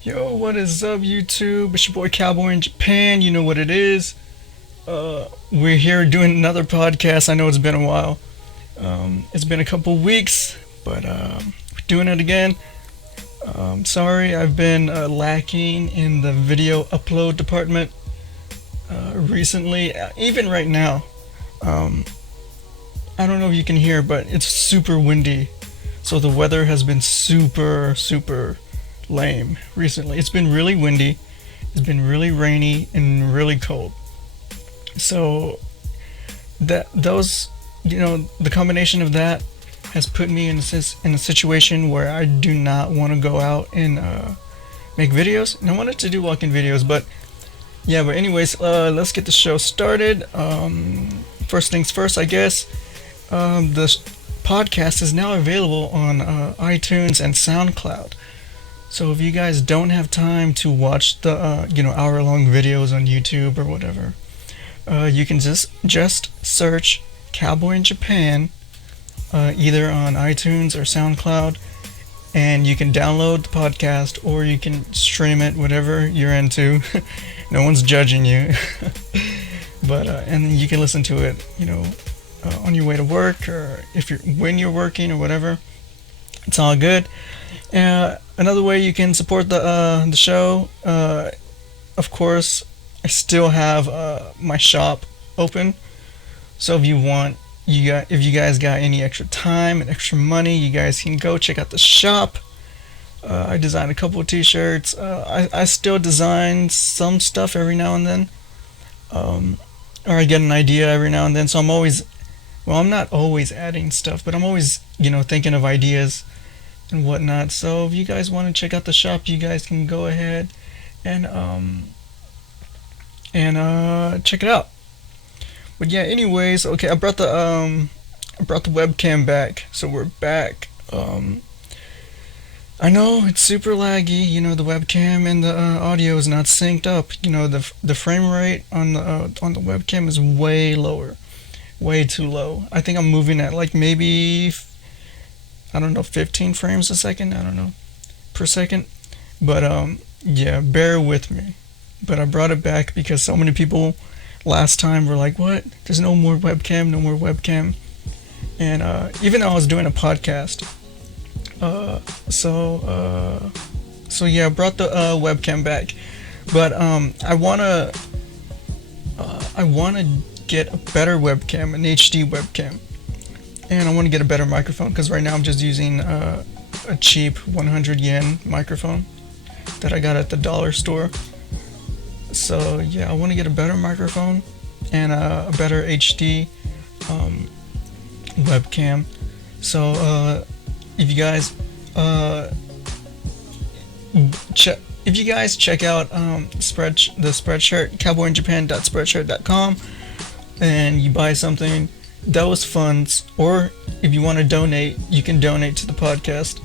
Yo, what is up, YouTube? It's your boy Cowboy in Japan. You know what it is. We're here doing another podcast. I know it's been a while. It's been a couple weeks, but we're doing it again. Sorry, I've been lacking in the video upload department recently, even right now. Um, I don't know if you can hear, but it's super windy. So the weather has been super lame recently. It's been really windy, it's been really rainy and really cold. So the combination of that has put me in a situation where I do not want to go out and make videos. And I wanted to do walking videos, but yeah. But anyways, let's get the show started. First things first, I guess. The podcast is now available on iTunes and SoundCloud. So if you guys don't have time to watch the hour-long videos on YouTube or whatever, you can just search Cowboy in Japan, either on iTunes or SoundCloud, and you can download the podcast or you can stream it, whatever you're into. No one's judging you. But and you can listen to it, on your way to work, or when you're working or whatever. It's all good. Another way you can support the show, of course, I still have my shop open. So if if you guys got any extra time and extra money, you guys can go check out the shop. I designed a couple of t-shirts. I still design some stuff every now and then, or I get an idea every now and then. So I'm not always adding stuff, but I'm always thinking of ideas and whatnot. So if you guys want to check out the shop, you guys can go ahead and check it out. But yeah, anyways, okay, I brought the webcam back, so we're back. I know it's super laggy. The webcam and the audio is not synced up. The frame rate on the webcam is way lower, way too low. I think I'm moving at like maybe, I don't know, 15 frames a second. I don't know, per second. But yeah, bear with me. But I brought it back because so many people last time were like, "What? There's no more webcam, no more webcam." And even though I was doing a podcast, so yeah, I brought the webcam back. But I wanna get a better webcam, an HD webcam. And I want to get a better microphone because right now I'm just using a cheap 100 yen microphone that I got at the dollar store. So yeah, I want to get a better microphone and a better HD webcam. So if you guys check out the Spreadshirt, cowboyinjapan.spreadshirt.com, and you buy something, those funds, or if you want to donate, you can donate to the podcast.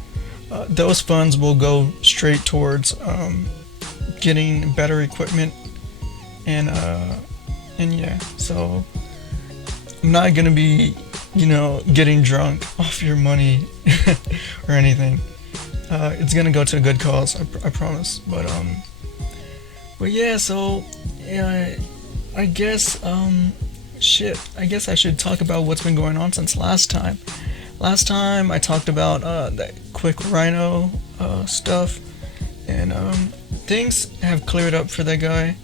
Those funds will go straight towards getting better equipment, and yeah. So I'm not gonna be, getting drunk off your money or anything. It's gonna go to a good cause, I promise. But yeah. So yeah, I guess I guess I should talk about what's been going on since last time. Last time I talked about that quick rhino stuff, and things have cleared up for that guy.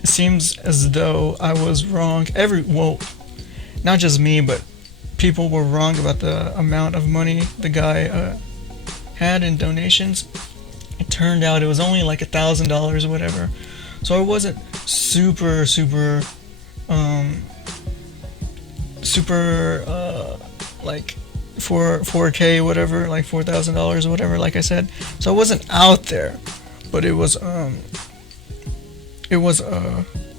It seems as though I was wrong. Not just me, but people were wrong about the amount of money the guy had in donations. It turned out it was only like $1,000 or whatever. So I wasn't super like 4K or whatever, like $4,000 or whatever, like I said. So I wasn't out there, but it was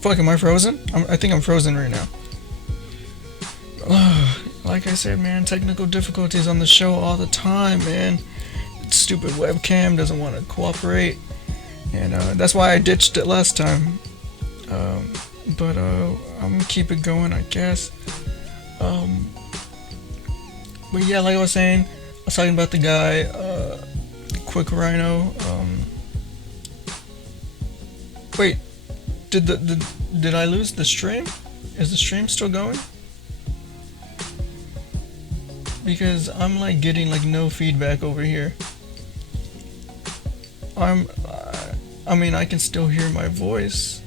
fuck, am I frozen? I think I'm frozen right now. Like I said, man, technical difficulties on the show all the time, man. Stupid webcam doesn't want to cooperate, and that's why I ditched it last time. But I'm gonna keep it going, I guess. But yeah, like I was saying, I was talking about the guy quick rhino. Wait, did I lose the stream? Is the stream still going? Because I'm like getting like no feedback over here. I mean, I can still hear my voice,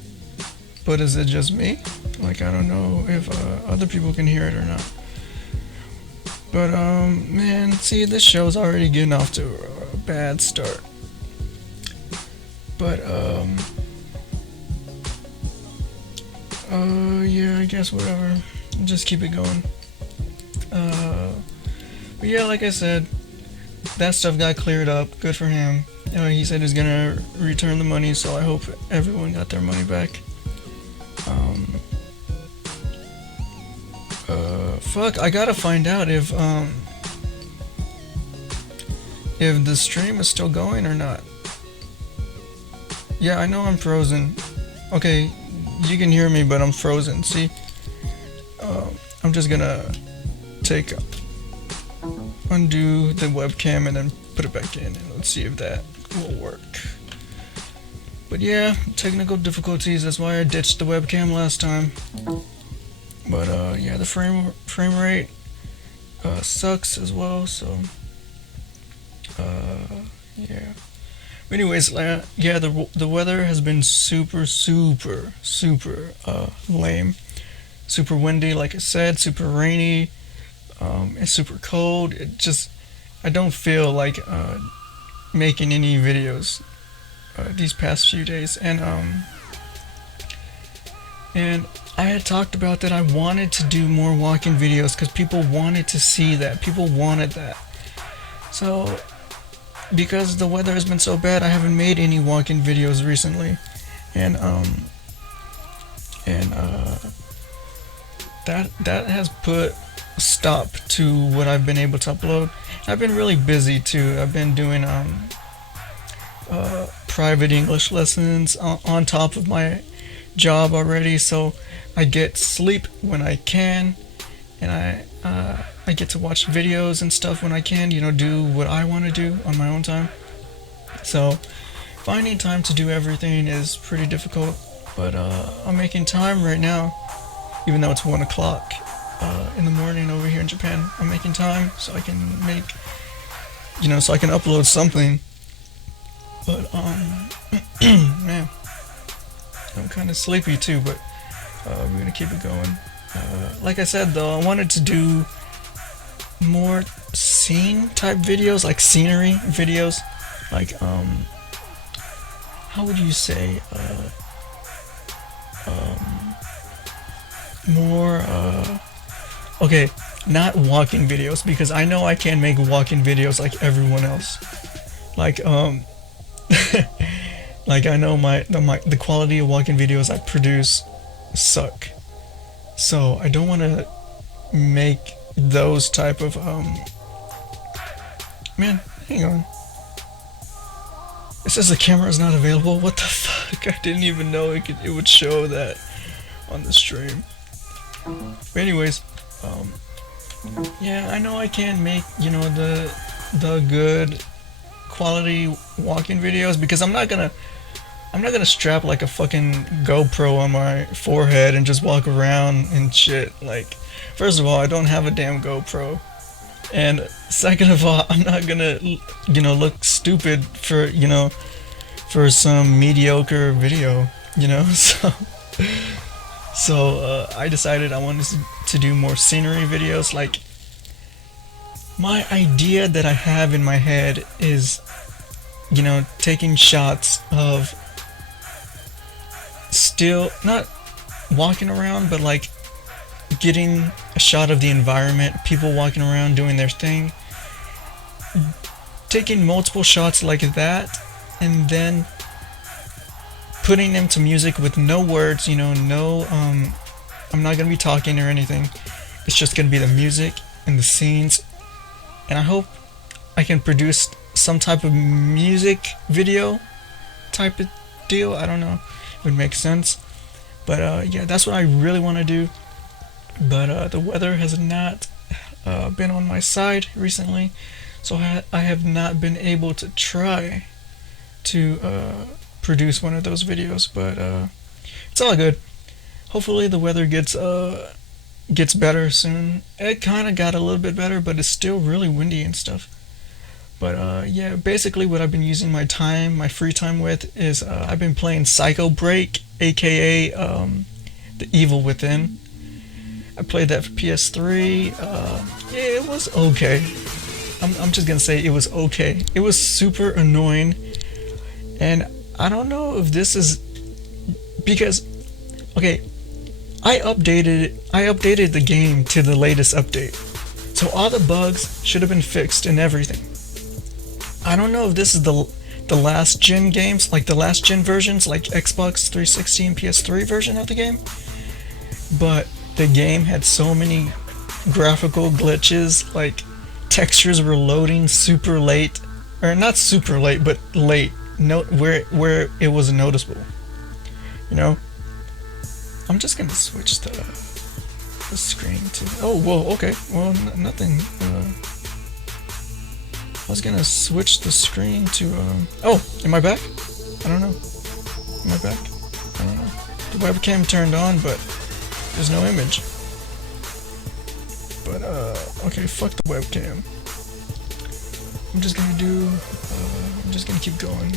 but is it just me? Like, I don't know if other people can hear it or not. But man, see, this show's already getting off to a bad start. But yeah, I guess whatever. Just keep it going. But yeah, like I said, that stuff got cleared up. Good for him. He said he's gonna return the money, so I hope everyone got their money back. Fuck, I gotta find out if the stream is still going or not. Yeah, I know I'm frozen. Okay, you can hear me, but I'm frozen. See? I'm just gonna undo the webcam and then put it back in, and let's see if that will work. But yeah, technical difficulties, that's why I ditched the webcam last time. But yeah, the frame rate sucks as well, so yeah. Anyways, yeah, the weather has been super lame. Super windy, like I said, super rainy. It's super cold. I don't feel like making any videos these past few days, and I had talked about that I wanted to do more walking videos because people wanted to see that. People wanted that. So because the weather has been so bad, I haven't made any walking videos recently, and that has put a stop to what I've been able to upload. I've been really busy too. I've been doing private English lessons on top of my job already, so I get sleep when I can, and I get to watch videos and stuff when I can, you know, do what I want to do on my own time. So finding time to do everything is pretty difficult, but I'm making time right now, even though it's 1 o'clock in the morning over here in Japan. I'm making time so I can make, you know, so I can upload something. But man, I'm kind of sleepy too, but we're gonna keep it going. Like I said though, I wanted to do more scene type videos, like scenery videos, like how would you say, more okay, not walking videos, because I know I can't make walking videos like everyone else. Like like I know the quality of walking videos I produce suck, so I don't want to make those type of man, hang on, it says the camera is not available. What the fuck? I didn't even know it would show that on the stream. But anyways, yeah, I know I can't make, you know, the good quality walking videos, because I'm not gonna strap like a fucking GoPro on my forehead and just walk around and shit. Like, first of all, I don't have a damn GoPro, and second of all, I'm not gonna, you know, look stupid for, you know, for some mediocre video, you know. So I decided I wanted to do more scenery videos. Like, my idea that I have in my head is, you know, taking shots of still not walking around, but like getting a shot of the environment, people walking around doing their thing, taking multiple shots like that, and then putting them to music with no words, you know, no I'm not gonna be talking or anything. It's just gonna be the music and the scenes, and I hope I can produce some type of music video type of deal. I don't know, it would make sense. But yeah, that's what I really want to do. But the weather has not been on my side recently, So I have not been able to try to produce one of those videos, but it's all good. Hopefully the weather gets better soon. It kind of got a little bit better, but it's still really windy and stuff. But yeah, basically what I've been using my free time with is I've been playing Psycho Break, aka The Evil Within. I played that for PS3. Yeah, it was okay. I'm just gonna say it was okay. It was super annoying, and I don't know if this is because okay, I updated the game to the latest update, so all the bugs should have been fixed and everything. I don't know if this is the last gen games, like the last gen versions, like Xbox 360 and PS3 version of the game, but the game had so many graphical glitches, like textures were loading super late, or not super late, but late, where it was noticeable. You know, I'm just gonna switch the screen to. Oh, whoa, okay, well, nothing. I was gonna switch the screen to. Oh, am I back? I don't know. Am I back? I don't know. The webcam turned on, but there's no image. But okay, fuck the webcam. I'm just gonna do. I'm just gonna keep going.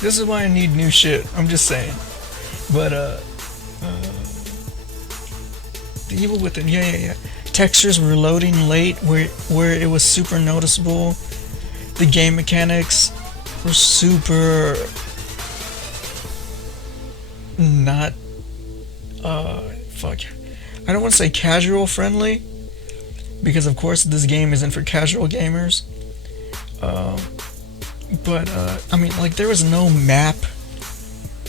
This is why I need new shit. I'm just saying. But The Evil Within. Yeah. Textures were loading late, where it was super noticeable. The game mechanics were super not fuck. I don't want to say casual friendly, because of course this game isn't for casual gamers. But I mean, like, there was no map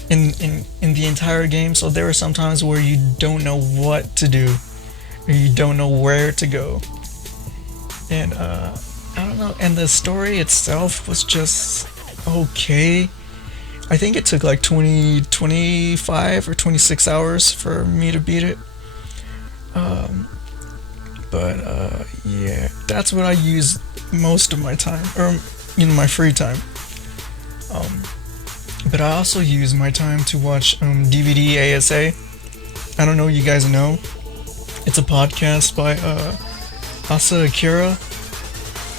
in the entire game, so there were some times where you don't know what to do, or you don't know where to go, and I don't know. And the story itself was just okay. I think it took like 25 or 26 hours for me to beat it. But yeah, that's what I use most of my time, or my free time. But I also use my time to watch DVD ASA. I don't know, you guys know. It's a podcast by Asa Akira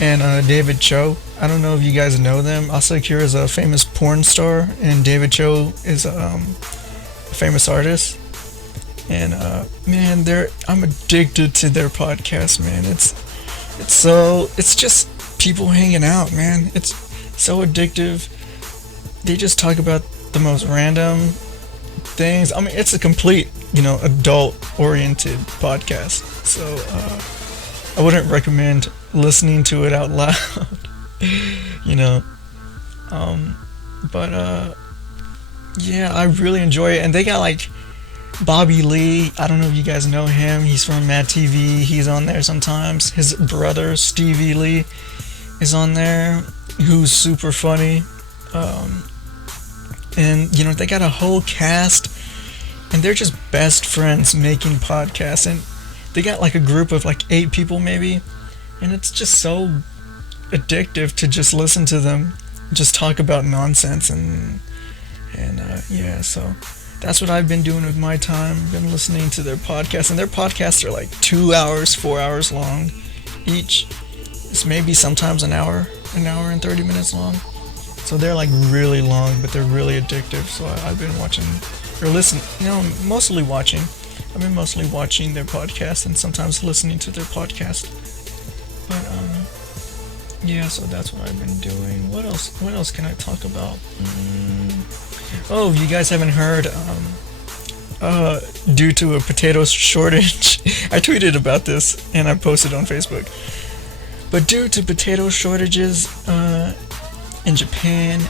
and David Cho. I don't know if you guys know them. Asa Akira is a famous porn star, and David Cho is a famous artist. And man, I'm addicted to their podcast, man. It's just people hanging out, man. It's so addictive. They just talk about the most random things. I mean, it's a complete, adult-oriented podcast. So I wouldn't recommend listening to it out loud. But yeah, I really enjoy it. And they got like Bobby Lee. I don't know if you guys know him. He's from Mad TV. He's on there sometimes. His brother Stevie Lee is on there, who's super funny. And they got a whole cast, and they're just best friends making podcasts, and they got like a group of like 8 people maybe, and it's just so addictive to just listen to them just talk about nonsense. And yeah, so that's what I've been doing with my time. Been listening to their podcasts, and their podcasts are like 2 hours, 4 hours long each. It's maybe sometimes an hour and 30 minutes long. So they're like really long, but they're really addictive. So I've been watching or listening, mostly watching. I've been mostly watching their podcast and sometimes listening to their podcast. But yeah, so that's what I've been doing. What else can I talk about? Oh, you guys haven't heard, due to a potato shortage, I tweeted about this and I posted on Facebook. But due to potato shortages in Japan,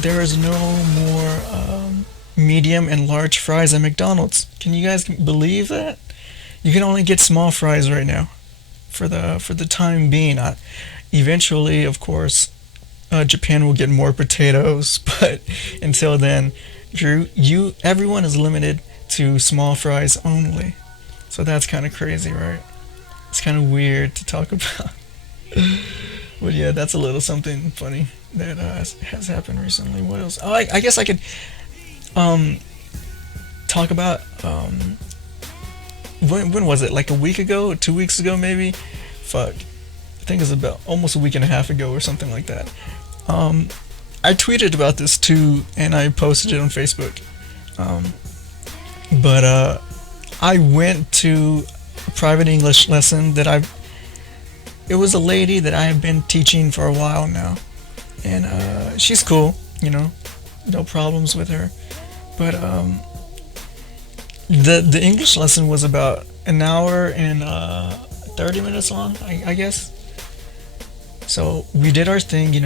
there is no more medium and large fries at McDonald's. Can you guys believe that? You can only get small fries right now, for the time being. Eventually, of course, Japan will get more potatoes, but until then, everyone is limited to small fries only. So that's kind of crazy, right? it's kind of weird to talk about. But yeah, that's a little something funny that has happened recently. What else? Oh, I guess I could um talk about when was it? Like a week ago, 2 weeks ago, maybe. Fuck, I think it was about almost a week and a half ago or something like that. Um, I tweeted about this too, and I posted it on Facebook. Um, but I went to a private English lesson that I. It was a lady that I have been teaching for a while now, and she's cool, no problems with her. But the English lesson was about an hour and 30 minutes long, I guess. So we did our thing,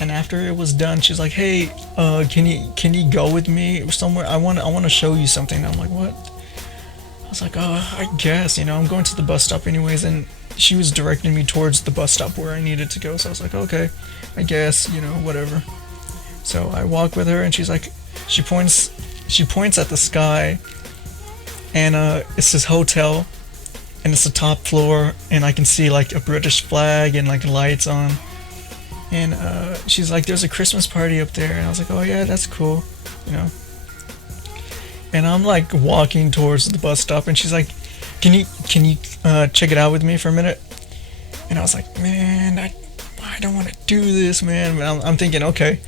and after it was done, she's like, "Hey, can you go with me somewhere? I want to show you something." And I'm like, "What?" I was like, "Oh, I guess, I'm going to the bus stop anyways." And she was directing me towards the bus stop where I needed to go. So I was like, "Okay, I guess, whatever." So I walk with her, and she's like, she points at the sky, and it's this hotel, and it's the top floor, and I can see like a British flag and like lights on. And she's like, "There's a Christmas party up there," and I was like, "Oh yeah, that's cool," you know. And I'm like walking towards the bus stop, and she's like, "Can you check it out with me for a minute?" And I was like, "Man, I don't want to do this, man." But I'm thinking, okay,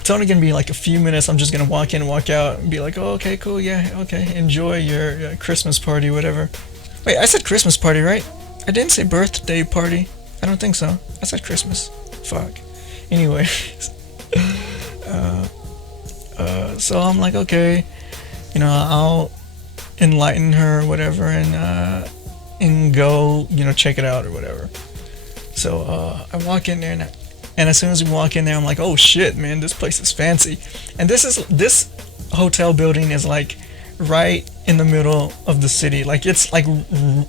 it's only gonna be like a few minutes. I'm just gonna walk in and walk out and be like, "Oh, okay, cool, yeah, okay, enjoy your Christmas party, whatever." Wait, I said Christmas party, right? I didn't say birthday party. I don't think so. I said Christmas. Fuck. Anyway, so I'm like, okay, I'll enlighten her, or whatever, and go, check it out or whatever. So I walk in there, and as soon as we walk in there, I'm like, oh shit, man, this place is fancy. And this hotel building is like right in the middle of the city. Like it's like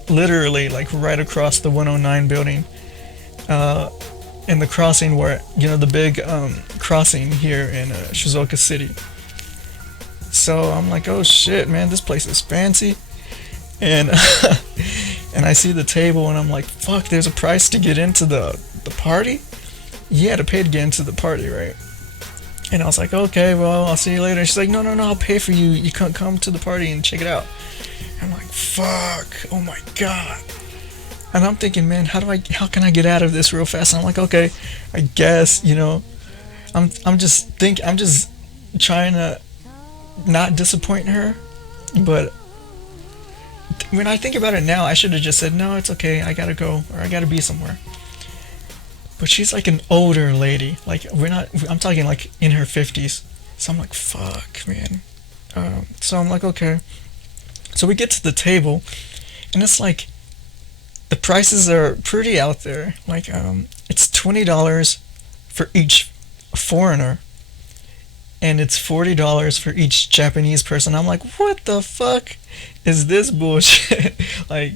literally like right across the 109 building, in the crossing where the big crossing here in Shizuoka City. So I'm like, oh shit, man, this place is fancy. And and I see the table, and I'm like, fuck, there's a price to get into the party? You had to pay to get into the party, right? And I was like, okay, well, I'll see you later. And she's like, no, I'll pay for you. You can't come to the party and check it out. And I'm like, fuck, oh my god. And I'm thinking, man, how can I get out of this real fast? And I'm like, okay, I guess, I'm just trying to not disappoint her. But when I think about it now, I should have just said, no, it's okay, I gotta go, or I gotta be somewhere. But she's like an older lady, like I'm talking like in her 50s. So I'm like, fuck, man. So I'm like, okay. So we get to the table, and it's like, the prices are pretty out there. Like, it's $20 for each foreigner, and it's $40 for each Japanese person. I'm like, what the fuck is this bullshit? Like,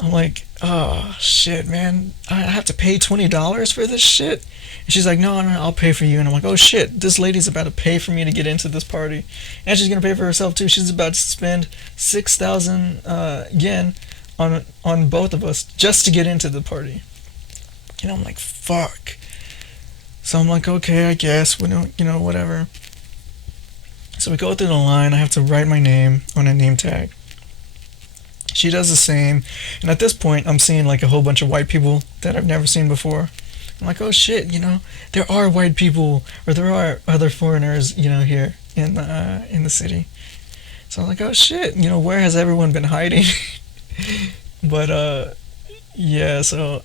I'm like, oh shit, man, I have to pay $20 for this shit? And she's like, no, I'll pay for you. And I'm like, oh shit, this lady's about to pay for me to get into this party, and she's gonna pay for herself too. She's about to spend 6,000 yen on both of us just to get into the party. And I'm like, fuck. So I'm like, okay, I guess, whatever. So we go through the line. I have to write my name on a name tag. She does the same. And at this point, I'm seeing like a whole bunch of white people that I've never seen before. I'm like, oh shit, there are white people, or there are other foreigners, here in the city. So I'm like, oh shit, where has everyone been hiding? But yeah, so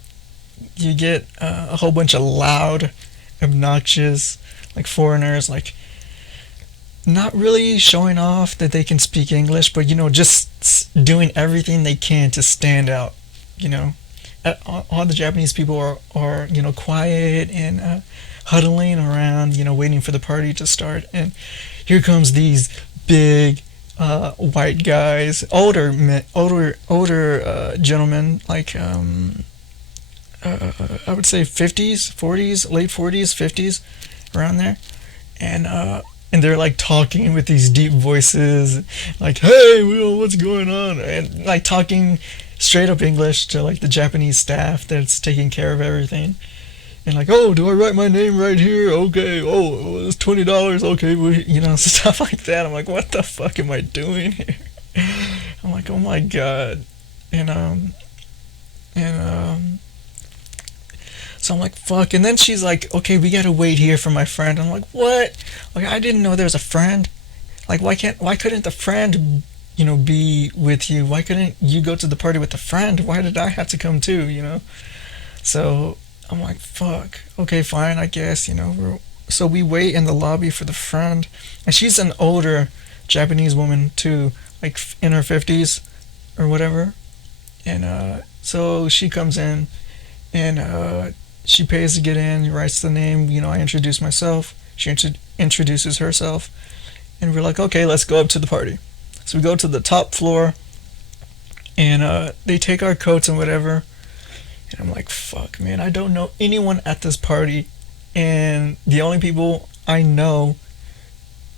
you get a whole bunch of loud, obnoxious, like foreigners, like not really showing off that they can speak English, but just doing everything they can to stand out. All the Japanese people are quiet and huddling around, waiting for the party to start. And here comes these big white guys, older gentlemen, like I would say 50s, 40s, late 40s, 50s, around there. And they're like talking with these deep voices, like, hey, what's going on? And like talking straight up English to like the Japanese staff that's taking care of everything. And like, oh, do I write my name right here? Okay. Oh, it's $20. Okay, you know, stuff like that. I'm like, what the fuck am I doing here? I'm like, oh my god. And so I'm like, fuck. And then she's like, okay, we gotta wait here for my friend. I'm like, what? Like, I didn't know there was a friend. Like, why couldn't the friend, you know, be with you? Why couldn't you go to the party with the friend? Why did I have to come too, you know? So I'm like, fuck. Okay, fine, I guess, you know. So we wait in the lobby for the friend. And she's an older Japanese woman too, like in her 50s or whatever. And so she comes in and she pays to get in, writes the name, you know, I introduce myself. She introduces herself. And we're like, okay, let's go up to the party. So we go to the top floor and they take our coats and whatever. And I'm like, fuck, man, I don't know anyone at this party. And the only people I know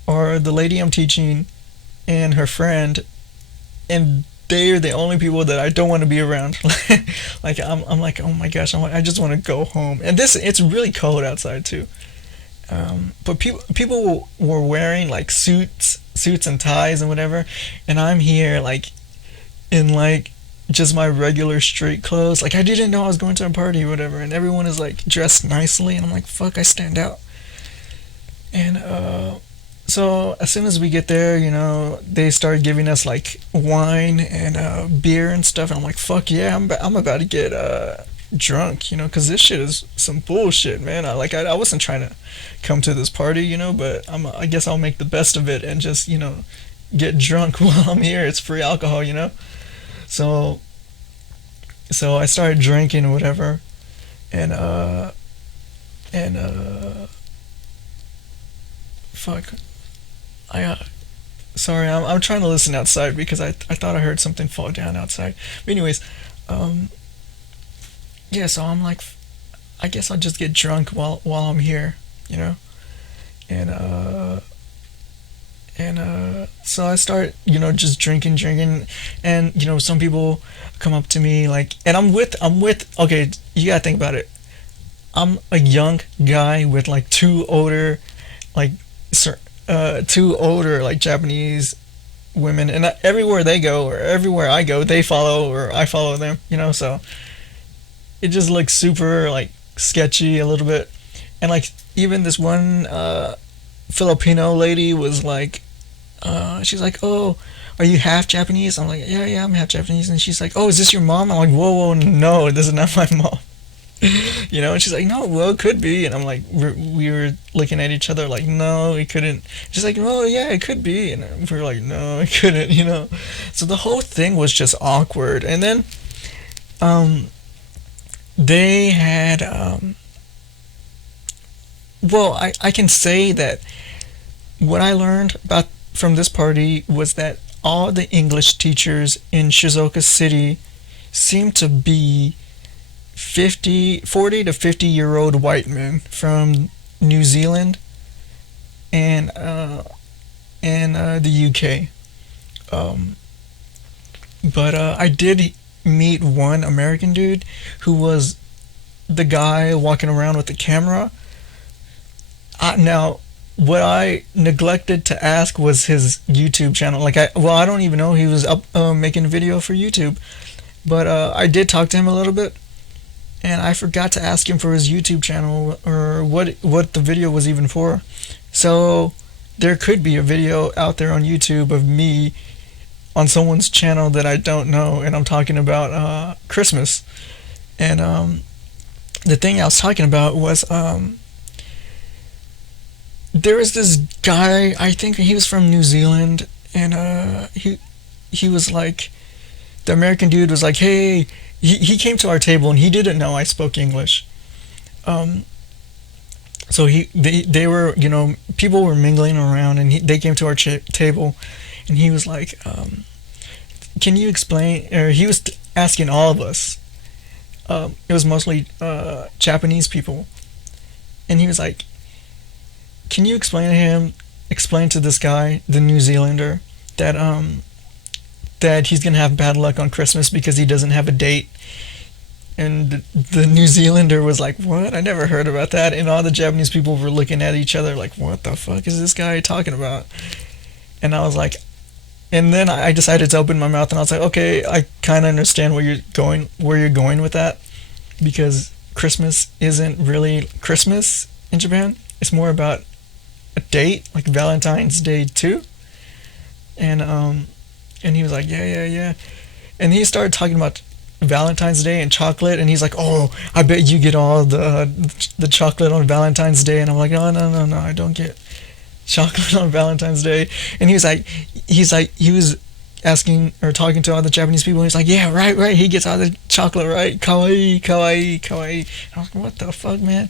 are the lady I'm teaching and her friend. And they're the only people that I don't want to be around. Like, I'm like, oh my gosh, I just want to go home. And it's really cold outside too. But people were wearing like suits and ties and whatever. And I'm here like in like just my regular street clothes. Like, I didn't know I was going to a party or whatever, and everyone is like dressed nicely, and I'm like, fuck, I stand out. And so as soon as we get there, you know, they start giving us like wine and beer and stuff, and I'm like, fuck yeah, I'm about to get drunk, you know, because this shit is some bullshit, man. I wasn't trying to come to this party, you know, but I guess I'll make the best of it and just, you know, get drunk while I'm here. It's free alcohol, you know. So I started drinking or whatever, and fuck, sorry, I'm trying to listen outside because I thought I heard something fall down outside. But anyways, yeah, so I'm like, I guess I'll just get drunk while I'm here, you know, and so I start, you know, just drinking, and you know, some people come up to me like, and I'm with. Okay, you gotta think about it. I'm a young guy with like two older like Japanese women, and everywhere they go or everywhere I go, they follow or I follow them, you know. So it just looks super like sketchy a little bit, and like even this one Filipino lady was like, she's like, oh, are you half Japanese? I'm like, yeah, I'm half Japanese. And she's like, oh, is this your mom? I'm like, whoa, no, this is not my mom. You know, and she's like, no, well, it could be. And I'm like, we were looking at each other like, no, it couldn't. She's like, well, yeah, it could be. And we were like, no, it couldn't, you know. So the whole thing was just awkward. And then they had, well, I can say that what I learned about from this party was that all the English teachers in Shizuoka City seem to be 40 to 50-year-old white men from New Zealand and the UK. But I did meet one American dude who was the guy walking around with the camera. Now, what I neglected to ask was his YouTube channel. Like, I don't even know he was up making a video for YouTube. But I did talk to him a little bit, and I forgot to ask him for his YouTube channel or what the video was even for. So there could be a video out there on YouTube of me on someone's channel that I don't know, and I'm talking about Christmas. And the thing I was talking about was there was this guy, I think he was from New Zealand, and he was like, the American dude was like, hey, he came to our table and he didn't know I spoke English. So they were, you know, people were mingling around, and they came to our table, and he was like, can you explain, or he was asking all of us, it was mostly Japanese people, and he was like, can you explain to this guy, the New Zealander, that that he's gonna have bad luck on Christmas because he doesn't have a date. And the New Zealander was like, "What? I never heard about that." And all the Japanese people were looking at each other like, "What the fuck is this guy talking about?" And I was like, and then I decided to open my mouth and I was like, "Okay, I kind of understand where you're going with that, because Christmas isn't really Christmas in Japan. It's more about a date, like Valentine's Day too." And he was like, "Yeah." And he started talking about Valentine's Day and chocolate, and he's like, "Oh, I bet you get all the chocolate on Valentine's Day." And I'm like, "No, I don't get chocolate on Valentine's Day." And he was asking or talking to all the Japanese people, and he's like, "Yeah, right, he gets all the chocolate, right, kawaii, kawaii, kawaii." I was like, "What the fuck, man?"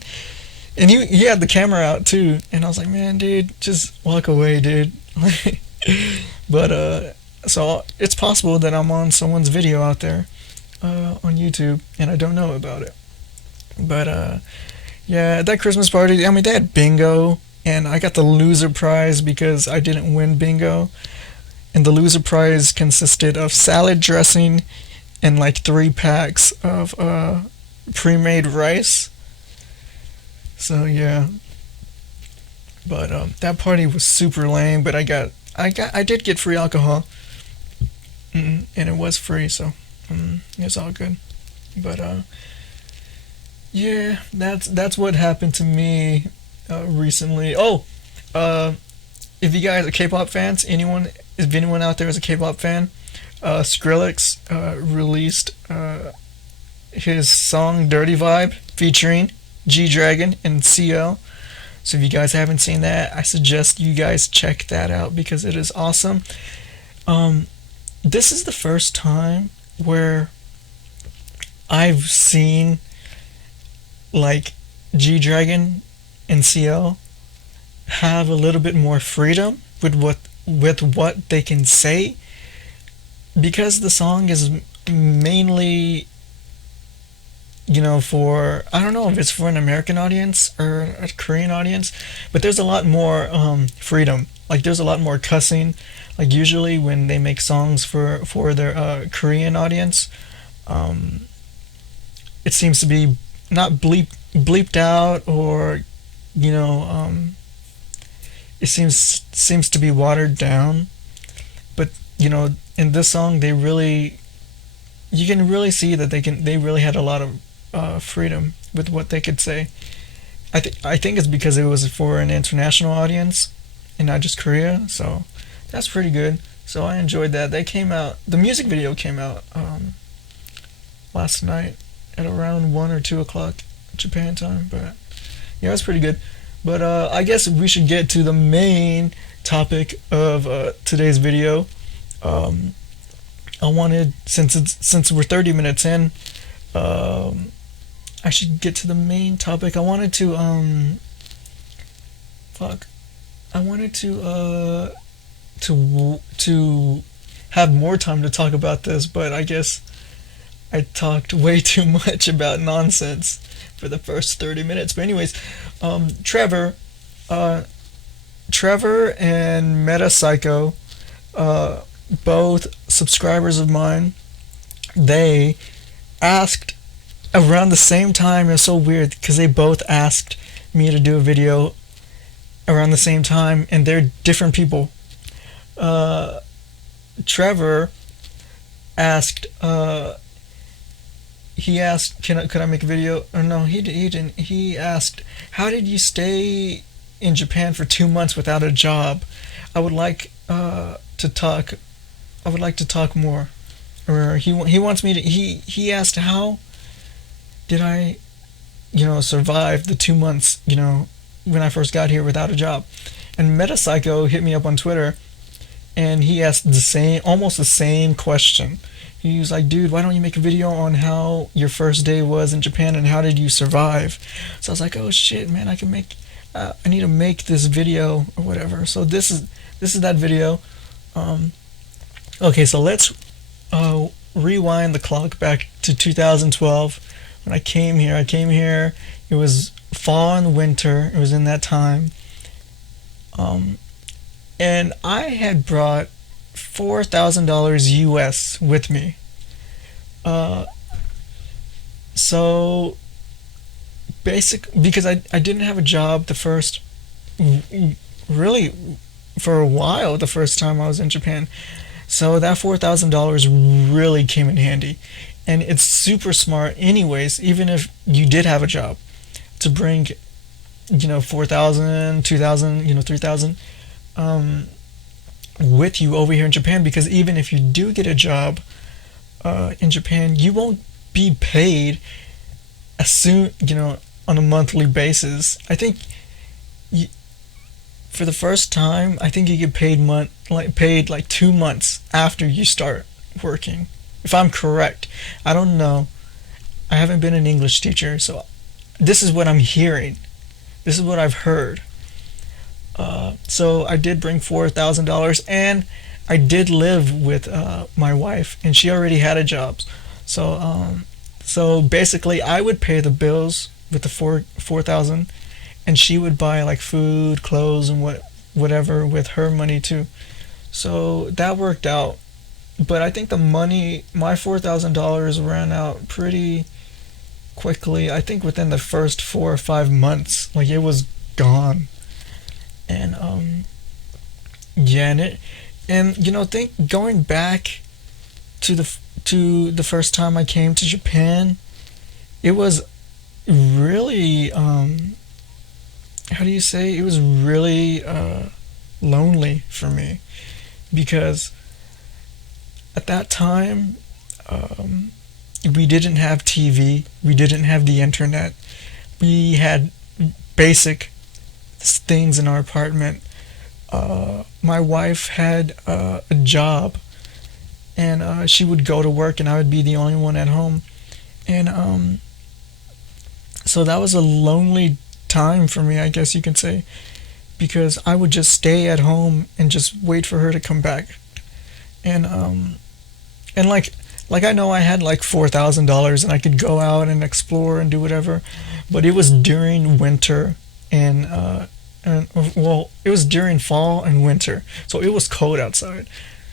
And he had the camera out too, and I was like, "Man, dude, just walk away, dude." But so it's possible that I'm on someone's video out there on YouTube, and I don't know about it. But yeah, at that Christmas party, I mean, they had bingo, and I got the loser prize because I didn't win bingo. And the loser prize consisted of salad dressing and like 3 packs of pre-made rice. So yeah. But that party was super lame. But I did get free alcohol, and it was free, so it's all good. But yeah, that's what happened to me recently. Oh, if you guys are K-pop fans, if anyone out there is a K-pop fan, Skrillex released his song "Dirty Vibe" featuring G-Dragon and CL. So if you guys haven't seen that, I suggest you guys check that out because it is awesome. This is the first time where I've seen like G-Dragon and CL have a little bit more freedom with what they can say, because the song is mainly, for, I don't know if it's for an American audience or a Korean audience, but there's a lot more freedom. Like there's a lot more cussing. Like usually when they make songs for their Korean audience, it seems to be not bleeped out, or it seems to be watered down. But in this song, you can really see that they really had a lot of freedom with what they could say. I think it's because it was for an international audience and not just Korea, so that's pretty good. So I enjoyed that. The music video came out last night at around 1 or 2 o'clock Japan time, but yeah, it's pretty good. But I guess we should get to the main topic of today's video. I wanted, since we're 30 minutes in, I should get to the main topic. I wanted to to have more time to talk about this, but I guess I talked way too much about nonsense for the first 30 minutes. But anyways, Trevor and Meta Psycho, both subscribers of mine, they asked around the same time. It was so weird because they both asked me to do a video around the same time, and they're different people. Trevor asked, he asked, could I make a video? Or no, he didn't. He asked, "How did you stay in Japan for 2 months without a job? I would like to talk. I would like to talk more." Or he wants me to. He asked, "How did I, survive the 2 months, when I first got here without a job?" And Metapsycho hit me up on Twitter, and he asked almost the same question. He was like, "Dude, why don't you make a video on how your first day was in Japan and how did you survive?" So I was like, "Oh shit, man, I need to make this video or whatever." So this is that video. Okay, so let's rewind the clock back to 2012 when I came here. It was fall and winter. It was in that time. And I had brought $4,000 US with me. Uh, so basic because I didn't have a job the first really for a while the first time I was in Japan. So that $4,000 really came in handy. And it's super smart anyways, even if you did have a job, to bring, 4,000, 2,000, 3,000 um, with you over here in Japan, because even if you do get a job in Japan, you won't be paid as soon, on a monthly basis. I think you, for the first time, I think you get paid like 2 months after you start working, if I'm correct. I don't know. I haven't been an English teacher, so this is what I'm hearing. This is what I've heard. So I did bring $4,000, and I did live with my wife, and she already had a job. So basically, I would pay the bills with the 4,000, and she would buy like food, clothes, and whatever with her money too. So that worked out. But I think my $4,000 ran out pretty quickly. I think within the first 4 or 5 months, like it was gone. And yeah, think going back to the first time I came to Japan, it was really how do you say? It was really lonely for me, because at that time, we didn't have TV, we didn't have the internet, we had basic things in our apartment. My wife had a job, and she would go to work, and I would be the only one at home. And so that was a lonely time for me, I guess you could say, because I would just stay at home and just wait for her to come back. And like I know I had like $4,000 and I could go out and explore and do whatever, but it was during winter, and well, it was during fall and winter, so it was cold outside.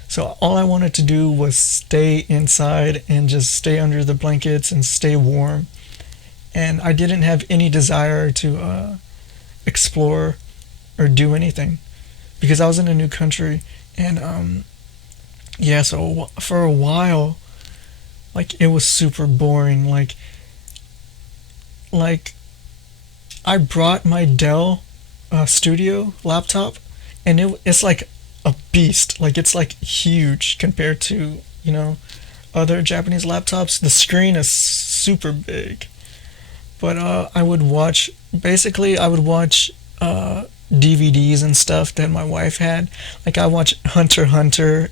So all I wanted to do was stay inside and just stay under the blankets and stay warm. And I didn't have any desire to explore or do anything, because I was in a new country. And yeah, so for a while, like it was super boring. Like I brought my Dell Studio laptop, and it's like a beast. Like it's like huge compared to other Japanese laptops. The screen is super big. But I would watch DVDs and stuff that my wife had. Like I watch Hunter x Hunter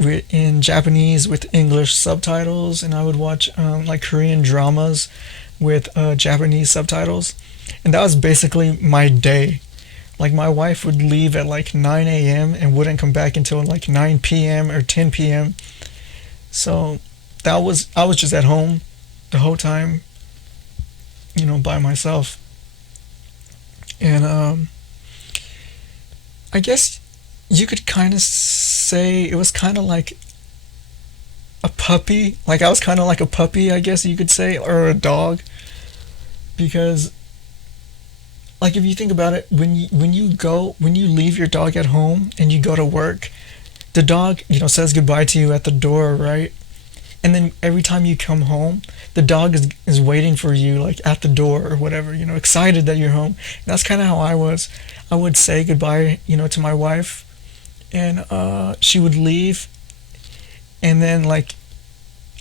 in Japanese with English subtitles, and I would watch like Korean dramas with Japanese subtitles. And that was basically my day. Like my wife would leave at like 9 a.m. and wouldn't come back until like 9 p.m. or 10 p.m. So I was just at home the whole time, by myself. And I guess you could kind of say it was kind of like a puppy. Like I was kind of like a puppy, I guess you could say, or a dog. Because like if you think about it, when you leave your dog at home and you go to work, the dog, says goodbye to you at the door, right? And then every time you come home, the dog is waiting for you, like at the door or whatever, excited that you're home. And that's kind of how I was. I would say goodbye, to my wife, and she would leave, and then like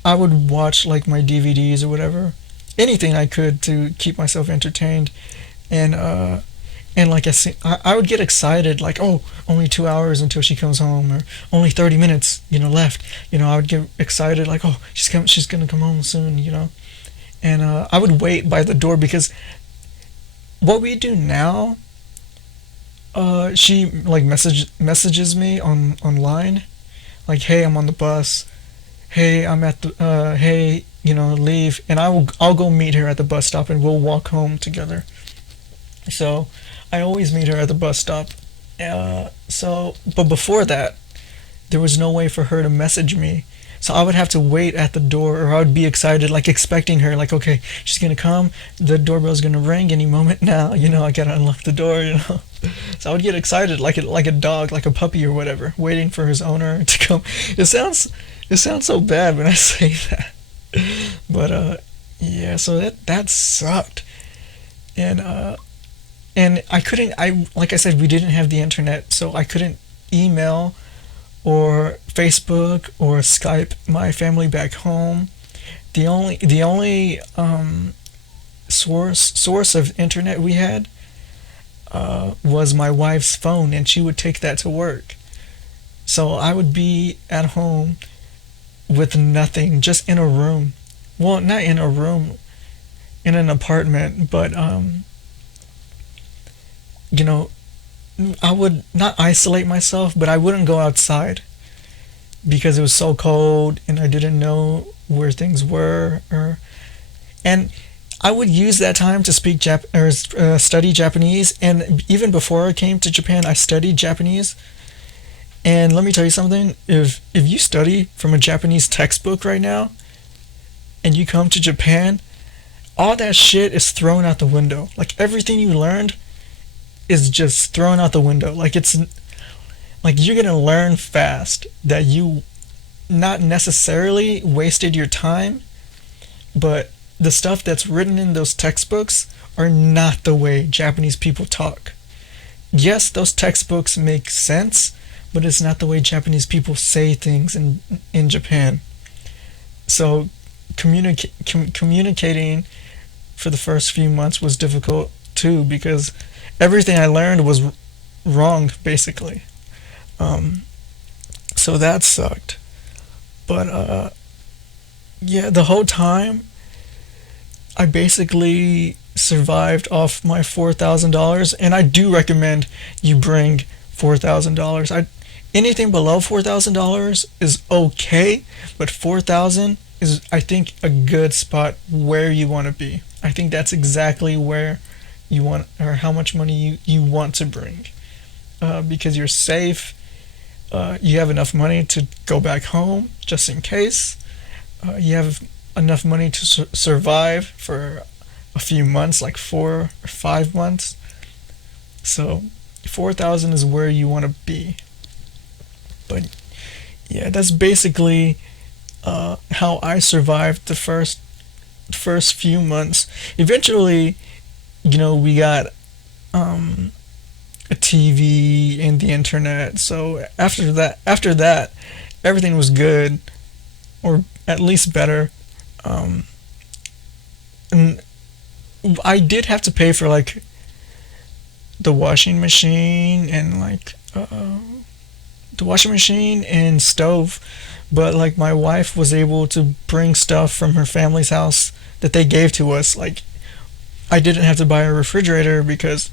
I would watch like my DVDs or whatever, anything I could to keep myself entertained. And like I would get excited, like, oh, only 2 hours until she comes home, or only 30 minutes left. I would get excited, like, oh, she's gonna come home soon. And I would wait by the door, because what we do now, she like messages me online, like, hey, I'm on the bus, hey, I'm at the hey, leave, and I'll go meet her at the bus stop, and we'll walk home together. So I always meet her at the bus stop, But before that, there was no way for her to message me. So I would have to wait at the door, or I would be excited, like expecting her, like, okay, she's gonna come, the doorbell's gonna ring any moment now, I gotta unlock the door. So I would get excited, like a dog, like a puppy or whatever, waiting for his owner to come. It sounds so bad when I say that, but yeah. So that sucked, and I couldn't. Like I said, we didn't have the internet, so I couldn't email or Facebook or Skype my family back home. The only source of internet we had was my wife's phone, and she would take that to work. So I would be at home with nothing, just in a room. Well, not in a room, in an apartment, but you know, I would not isolate myself, but I wouldn't go outside because it was so cold and I didn't know where things were. And I would use that time to speak study Japanese. And even before I came to Japan, I studied Japanese. And let me tell you something: if you study from a Japanese textbook right now, and you come to Japan, all that shit is thrown out the window. Like everything you learned is just thrown out the window. Like it's like you're gonna learn fast that you not necessarily wasted your time, but the stuff that's written in those textbooks are not the way Japanese people talk. Yes, those textbooks make sense, but it's not the way Japanese people say things in Japan. So communicating for the first few months was difficult too, because everything I learned was wrong, basically. So that sucked. But yeah, the whole time I basically survived off my $4,000, and I do recommend you bring $4,000. Anything below $4,000 is okay, but 4,000 is, I think, a good spot where you want to be. I think that's exactly where you want, or how much money you want to bring, because you're safe. You have enough money to go back home just in case. You have enough money to survive for a few months, like 4 or 5 months. So 4,000 is where you want to be. But yeah, that's basically how I survived the first few months. Eventually, we got a TV and the internet. So after that, everything was good, or at least better. And I did have to pay for like the washing machine and stove, but like my wife was able to bring stuff from her family's house that they gave to us. Like I didn't have to buy a refrigerator because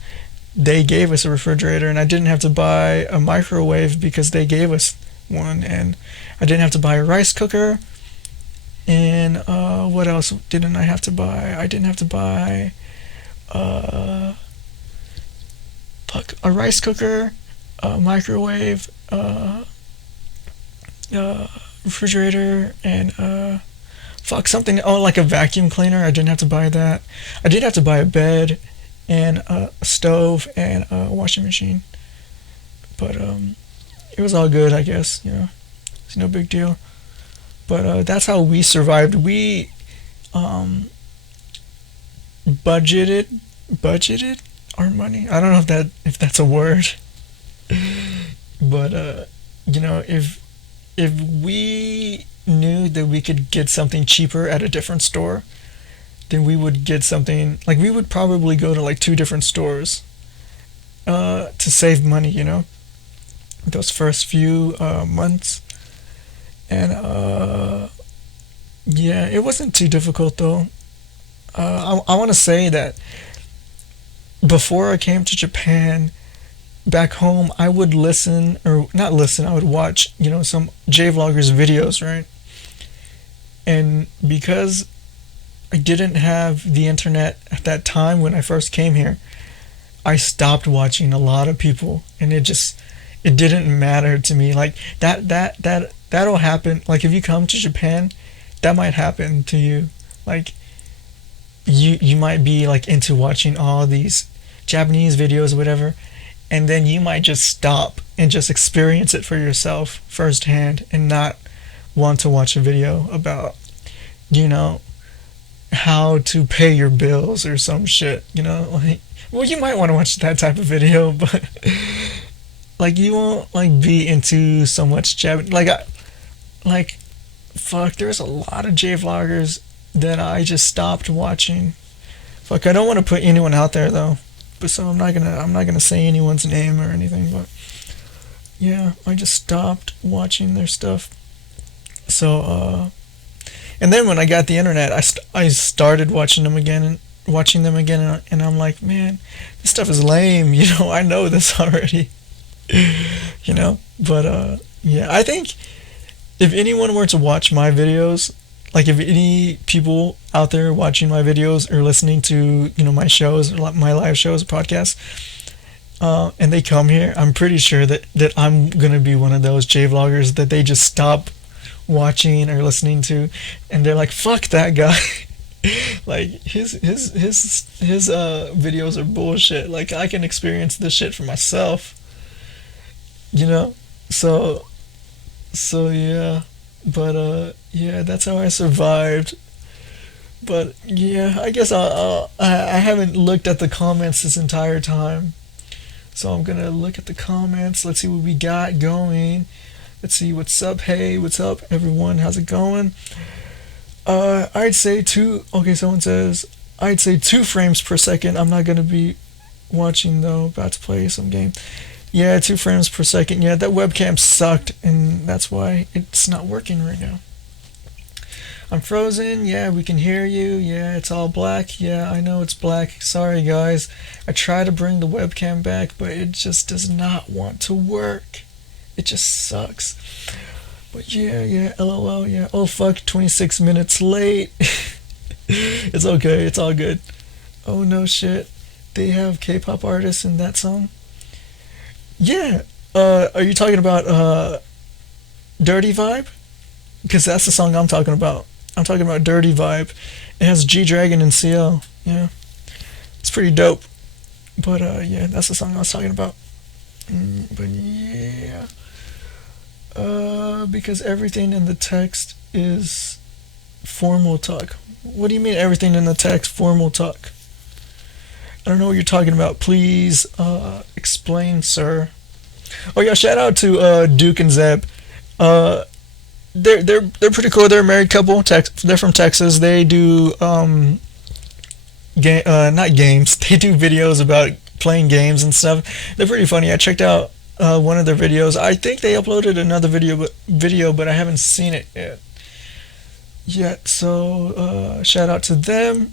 they gave us a refrigerator, and I didn't have to buy a microwave because they gave us one, and I didn't have to buy a rice cooker. And what else didn't I have to buy? I didn't have to buy a rice cooker, a microwave, refrigerator, and something. Oh, like a vacuum cleaner. I didn't have to buy that. I did have to buy a bed and a stove and a washing machine. But it was all good, I guess. It's no big deal. But that's how we survived. We budgeted our money. I don't know if that's a word. But if we knew that we could get something cheaper at a different store, then we would get something, like we would probably go to like 2 different stores to save money, those first few months. And yeah, it wasn't too difficult though. I want to say that before I came to Japan, back home, I would listen, or not listen, I would watch, some J-vloggers videos, right? And because I didn't have the internet at that time when I first came here, I stopped watching a lot of people, and it didn't matter to me. Like that'll happen. Like if you come to Japan, that might happen to you. Like you might be like into watching all these Japanese videos or whatever, and then you might just stop and just experience it for yourself firsthand and not want to watch a video about, you know, how to pay your bills or some shit, you know? Like, well, you might want to watch that type of video, but like you won't like be into so much Japanese. Like fuck, there's a lot of J vloggers that I just stopped watching. Fuck, I don't want to put anyone out there though, but so I'm not gonna say anyone's name or anything, but yeah, I just stopped watching their stuff. So and then when I got the internet, I started watching them again, and I'm like, man, this stuff is lame. You know, I know this already. You know, but yeah, I think if anyone were to watch my videos, like if any people out there watching my videos or listening to, you know, my shows, my live shows, podcasts, and they come here, I'm pretty sure that I'm gonna be one of those J vloggers that they just stop watching or listening to, and they're like, fuck that guy. Like his videos are bullshit. Like I can experience this shit for myself, you know. So yeah, but yeah, that's how I survived. But yeah, I guess I haven't looked at the comments this entire time, so I'm gonna look at the comments. Let's see what we got going. Let's see what's up. Hey, what's up, everyone? How's it going? I'd say okay, someone says I'd say 2 frames per second. I'm not gonna be watching though. About to play some game. Yeah, 2 frames per second. Yeah, that webcam sucked, and that's why it's not working right now. I'm frozen. Yeah, we can hear you. Yeah, it's all black. Yeah, I know it's black. Sorry, guys. I try to bring the webcam back, but it just does not want to work. It just sucks. But yeah, LOL, yeah. Oh fuck, 26 minutes late. It's okay, it's all good. Oh no shit. They have K-pop artists in that song? Yeah. Are you talking about Dirty Vibe? Because that's the song I'm talking about. I'm talking about Dirty Vibe. It has G-Dragon and CL. Yeah. It's pretty dope. But yeah, that's the song I was talking about. But yeah. Because everything in the text is formal talk. What do you mean everything in the text formal talk? I don't know what you're talking about. Please explain, sir. Oh yeah, shout out to Duke and Zeb. They're pretty cool. They're a married couple. They're from Texas. They do not games. They do videos about playing games and stuff. They're pretty funny. I checked out one of their videos. I think they uploaded another video, but I haven't seen it yet. So shout out to them.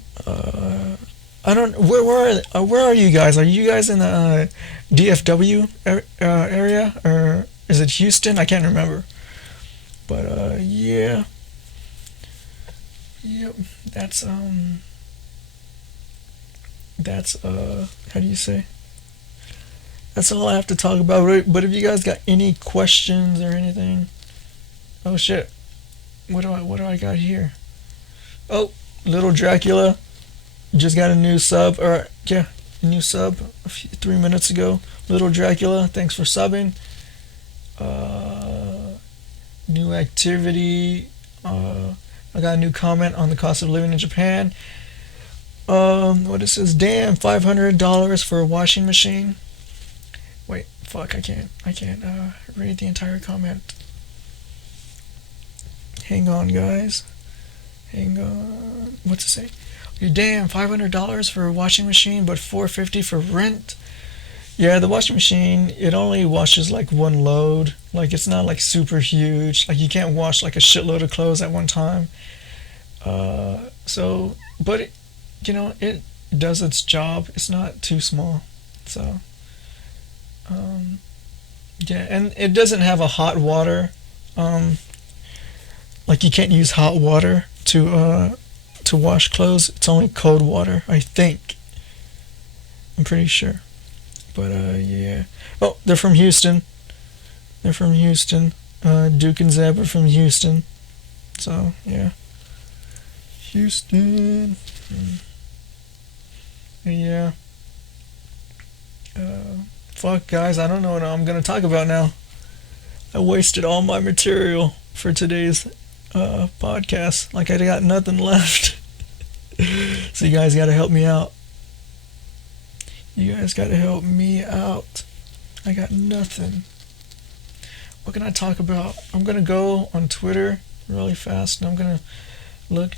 I don't. Where are you guys? Are you guys in the DFW area, or is it Houston? I can't remember. But yeah. Yep. That's how do you say? That's all I have to talk about. But if you guys got any questions or anything, oh shit, what do I got here? Oh, Little Dracula just got a new sub, or yeah, a new sub 3 minutes ago. Little Dracula, thanks for subbing. New activity. I got a new comment on the cost of living in Japan. What it says? Damn, $500 for a washing machine. Wait, fuck, I can't read the entire comment. Hang on, guys. Hang on. What's it say? Okay, damn, $500 for a washing machine, but $450 for rent. Yeah, the washing machine, it only washes like one load. Like it's not like super huge. Like you can't wash like a shitload of clothes at one time. So, but it, you know, it does its job. It's not too small. So, yeah, and it doesn't have a hot water. Like you can't use hot water to wash clothes. It's only cold water, I think. I'm pretty sure. But yeah. Oh, they're from Houston. They're from Houston. Duke and Zeb are from Houston. So yeah. Houston. Yeah. Fuck, guys, I don't know what I'm gonna talk about now. I wasted all my material for today's podcast. Like, I got nothing left. So you guys gotta help me out. You guys gotta help me out. I got nothing. What can I talk about? I'm gonna go on Twitter really fast, and I'm gonna look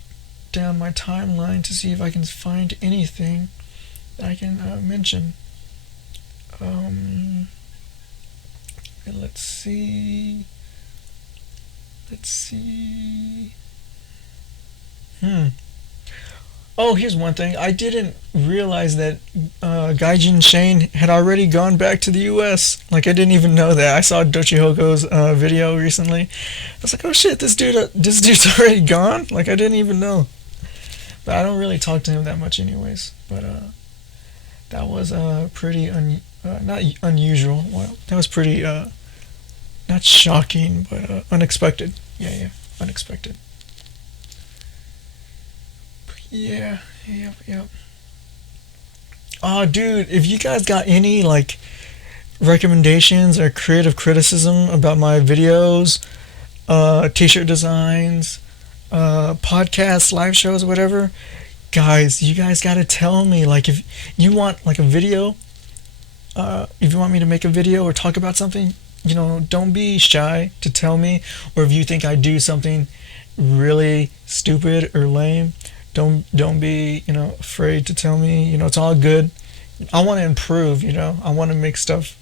down my timeline to see if I can find anything that I can mention. Let's see. Oh, here's one thing. I didn't realize that Gaijin Shane had already gone back to the US. Like, I didn't even know that. I saw Dochihogo's video recently. I was like, oh shit, this dude's already gone? Like, I didn't even know. But I don't really talk to him that much anyways. But that was pretty not unusual. Well, that was pretty not shocking, but unexpected. Yeah, unexpected. Yeah, yep. Oh, dude, if you guys got any like recommendations or creative criticism about my videos, t-shirt designs, podcasts, live shows, whatever, guys, you guys gotta tell me. Like, if you want like a video, if you want me to make a video or talk about something, don't be shy to tell me. Or if you think I do something really stupid or lame, don't be afraid to tell me. It's all good. I want to improve. I want to make stuff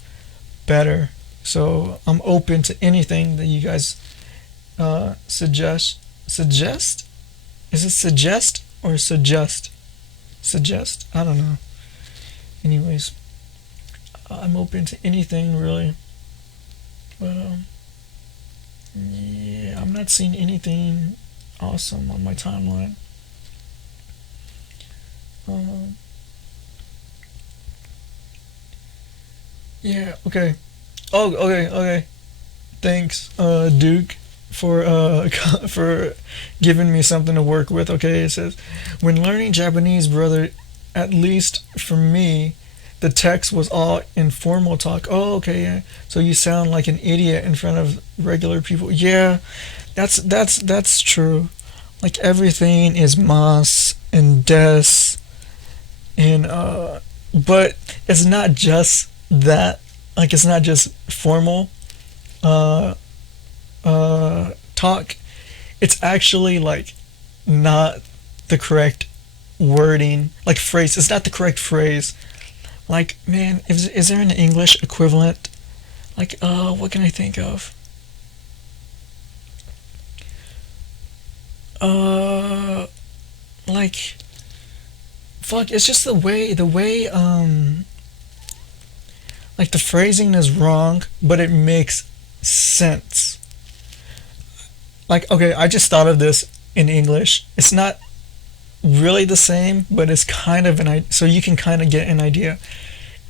better. So I'm open to anything that you guys suggest. Is it suggest or suggest? I don't know. Anyways, I'm open to anything really. But yeah, I'm not seeing anything awesome on my timeline. Yeah, okay. Oh, okay. Thanks, Duke, for for giving me something to work with. Okay, it says, when learning Japanese, brother, at least for me, the text was all informal talk. Oh, okay, yeah. So you sound like an idiot in front of regular people. Yeah, that's true. Like, everything is mas and des, and but it's not just that. Like, it's not just formal talk. It's actually like not the correct wording, like phrase. It's not the correct phrase. Like, man, is there an English equivalent? Like, what can I think of? Like, fuck, it's just the way, like, the phrasing is wrong, but it makes sense. Like, okay, I just thought of this in English. It's not really the same, but it's kind of so you can kind of get an idea.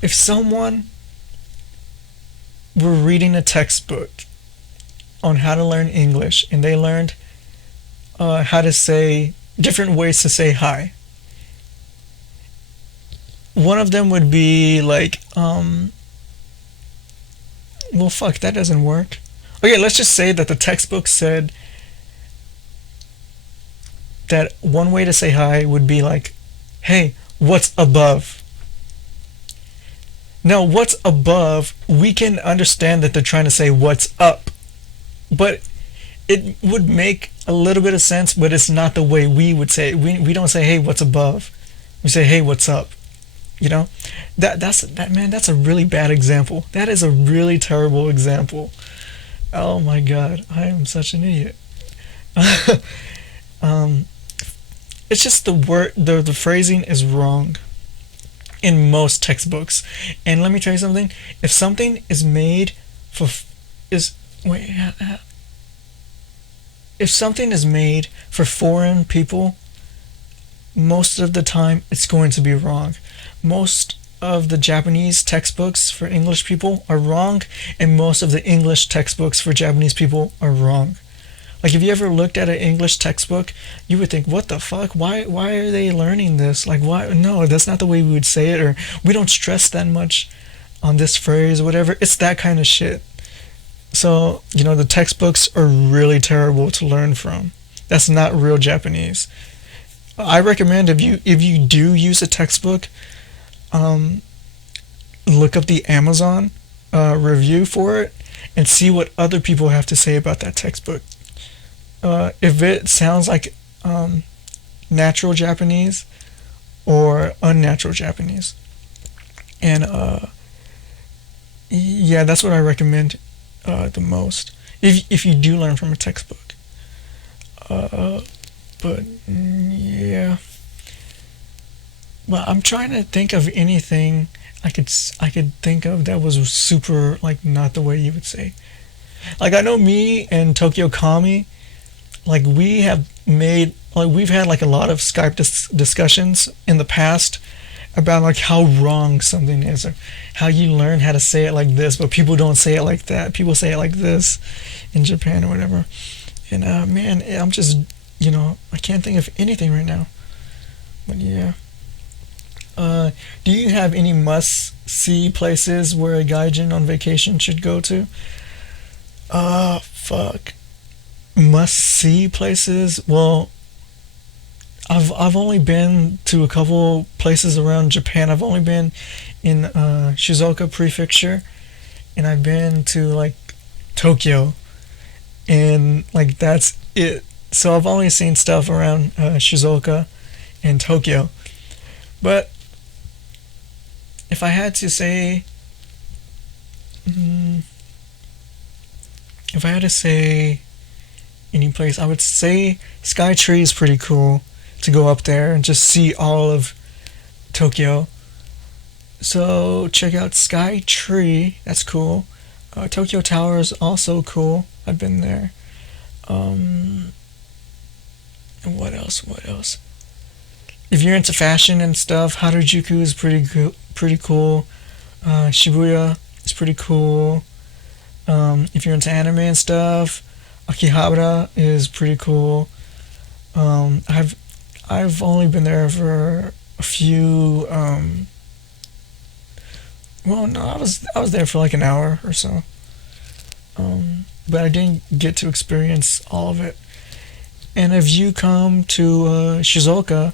If someone were reading a textbook on how to learn English, and they learned how to say different ways to say hi, one of them would be like, well, fuck, that doesn't work. Okay, let's just say that the textbook said that one way to say hi would be like, hey, what's above? Now, what's above, we can understand that they're trying to say what's up, but it would make a little bit of sense, but it's not the way we would say it. We don't say, hey, what's above? We say, hey, what's up? That's man, that's a really bad example. That is a really terrible example. Oh my god, I am such an idiot. It's just the phrasing is wrong in most textbooks. And let me tell you something. If something is made for if something is made for foreign people, most of the time it's going to be wrong. Most of the Japanese textbooks for English people are wrong, and most of the English textbooks for Japanese people are wrong. Like, if you ever looked at an English textbook, you would think, what the fuck? Why are they learning this? Like, why? No, that's not the way we would say it, or we don't stress that much on this phrase or whatever. It's that kind of shit. So, the textbooks are really terrible to learn from. That's not real Japanese. I recommend if you do use a textbook, look up the Amazon review for it and see what other people have to say about that textbook. If it sounds like natural Japanese or unnatural Japanese. And yeah, that's what I recommend the most if you do learn from a textbook. But yeah, well, I'm trying to think of anything I could think of that was super, like, not the way you would say. Like, I know me and Tokyo Kami, like, we've had like a lot of Skype discussions in the past about, like, how wrong something is, or how you learn how to say it like this, but people don't say it like that. People say it like this in Japan or whatever. And man, I'm just, I can't think of anything right now. But yeah. Do you have any must-see places where a gaijin on vacation should go to? Fuck. Must-see places? Well, I've only been to a couple places around Japan. I've only been in Shizuoka Prefecture, and I've been to, like, Tokyo, and, like, that's it. So I've only seen stuff around Shizuoka and Tokyo. But if I had to say, any place, I would say Skytree is pretty cool to go up there and just see all of Tokyo. So check out Skytree. That's cool. Tokyo Tower is also cool. I've been there. And what else? If you're into fashion and stuff, Harajuku is pretty cool. Shibuya is pretty cool. If you're into anime and stuff, Akihabara is pretty cool. I've only been there for a few. Well, no, I was there for like an hour or so. But I didn't get to experience all of it. And if you come to Shizuoka,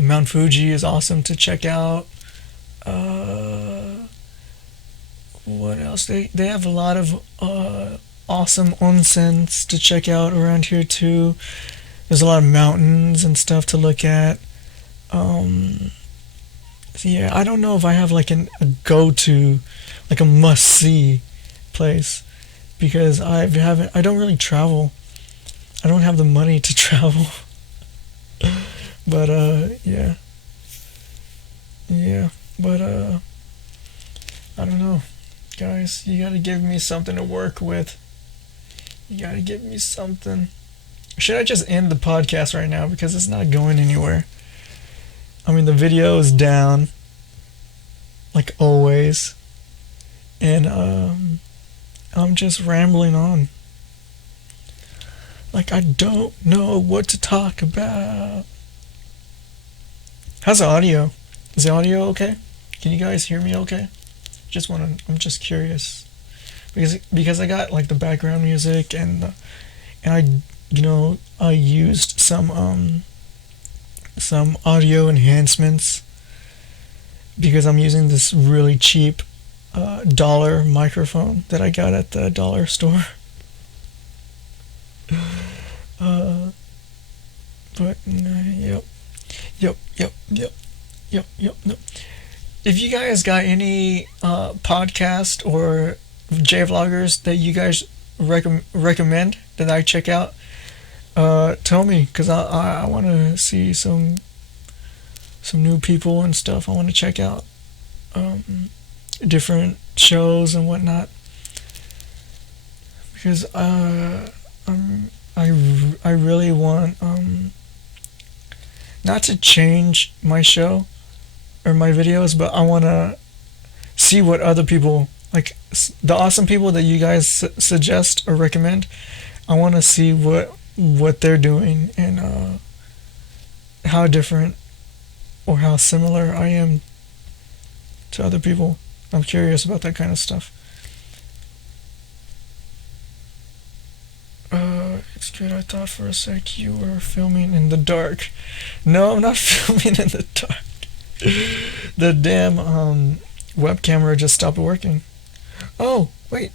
Mount Fuji is awesome to check out. What else? They have a lot of awesome onsens to check out around here too. There's a lot of mountains and stuff to look at. So yeah, I don't know if I have like a go-to, like a must-see place, because I don't really travel. I don't have the money to travel. But yeah, but I don't know, guys. You gotta give me something to work with. You gotta give me something. Should I just end the podcast right now because it's not going anywhere? I mean, the video is down, like always, and I'm just rambling on. Like, I don't know what to talk about. How's the audio? Is the audio okay? Can you guys hear me okay? I'm just curious. Because I got like the background music and I used some audio enhancements because I'm using this really cheap dollar microphone that I got at the dollar store. But yep. If you guys got any podcast or J-vloggers that you guys recommend that I check out, tell me, because I want to see some new people and stuff. I want to check out different shows and whatnot, because I really want not to change my show or my videos, but I want to see what other people, like the awesome people that you guys suggest or recommend. I want to see what they're doing, and how different or how similar I am to other people. I'm curious about that kind of stuff. It's good. I thought for a sec you were filming in the dark. No, I'm not filming in the dark. The damn web camera just stopped working. Oh, wait.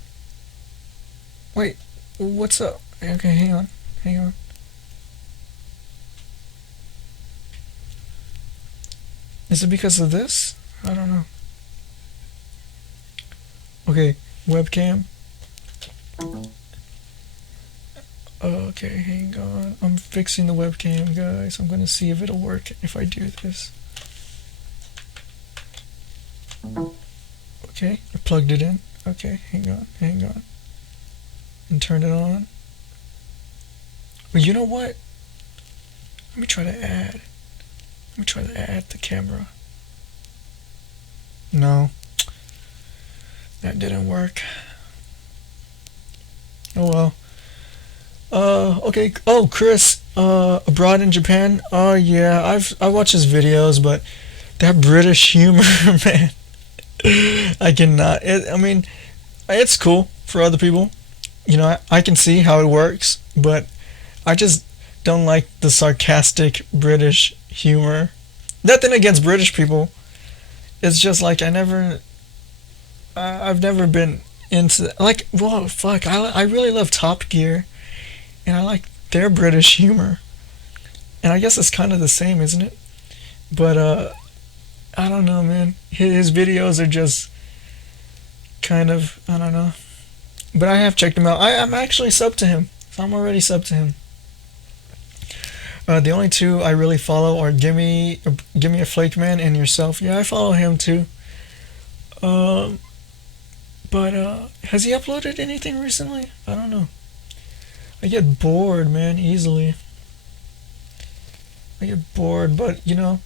What's up? Okay, hang on. Is it because of this? I don't know. Okay, webcam. Okay, hang on. I'm fixing the webcam, guys. I'm gonna see if it'll work if I do this. Okay, I plugged it in. Okay, hang on. And turn it on. Well, you know what? Let me try to add the camera. No, that didn't work. Oh well. Okay. Oh, Chris, abroad in Japan. Oh yeah, I watch his videos, but that British humor, man, I cannot. I mean, it's cool for other people. You know, I can see how it works, but I just don't like the sarcastic British humor. Nothing against British people. It's just like I've never been into, like, whoa, fuck. I really love Top Gear, and I like their British humor. And I guess it's kind of the same, isn't it? But I don't know, man. His videos are just kind of, I don't know. But I have checked him out. I'm actually sub to him. So I'm already sub to him. The only two I really follow are Gimme a Flake Man and yourself. Yeah, I follow him too. But has he uploaded anything recently? I don't know. I get bored, man, easily. I get bored, but you know.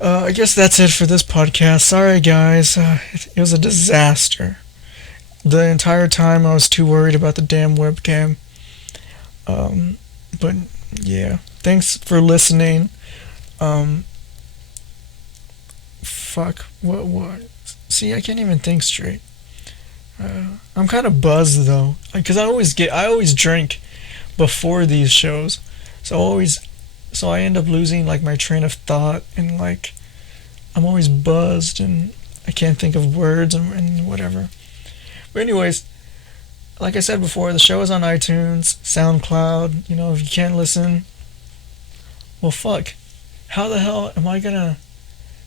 I guess that's it for this podcast. Sorry, guys. It was a disaster. The entire time I was too worried about the damn webcam. But yeah, thanks for listening. Fuck. What? See, I can't even think straight. I'm kind of buzzed though, because I always drink before these shows, so I end up losing like my train of thought, and like I'm always buzzed and I can't think of words and whatever. But anyways, like I said before, the show is on iTunes, SoundCloud. You know, if you can't listen, well, fuck. How the hell am I gonna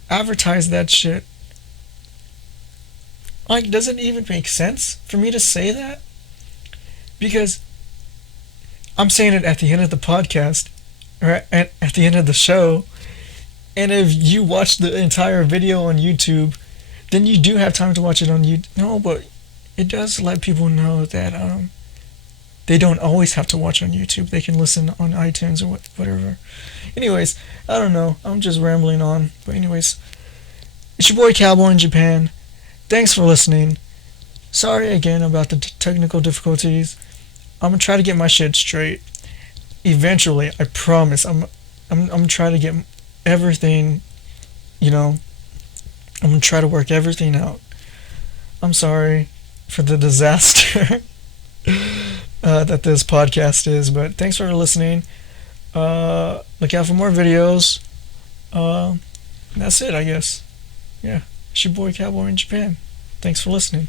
advertise that shit? Like, does it even make sense for me to say that? Because I'm saying it at the end of the podcast, or at the end of the show, and if you watch the entire video on YouTube, then you do have time to watch it on YouTube. No, but it does let people know that they don't always have to watch on YouTube. They can listen on iTunes or whatever. Anyways, I don't know. I'm just rambling on. But anyways, it's your boy Cowboy in Japan. Thanks for listening. Sorry again about the technical difficulties. I'm gonna try to get my shit straight. Eventually, I promise. I'm trying to get everything, you know. I'm gonna try to work everything out. I'm sorry for the disaster that this podcast is, but thanks for listening. Look out for more videos. That's it, I guess. Yeah. It's your boy Cowboy in Japan. Thanks for listening.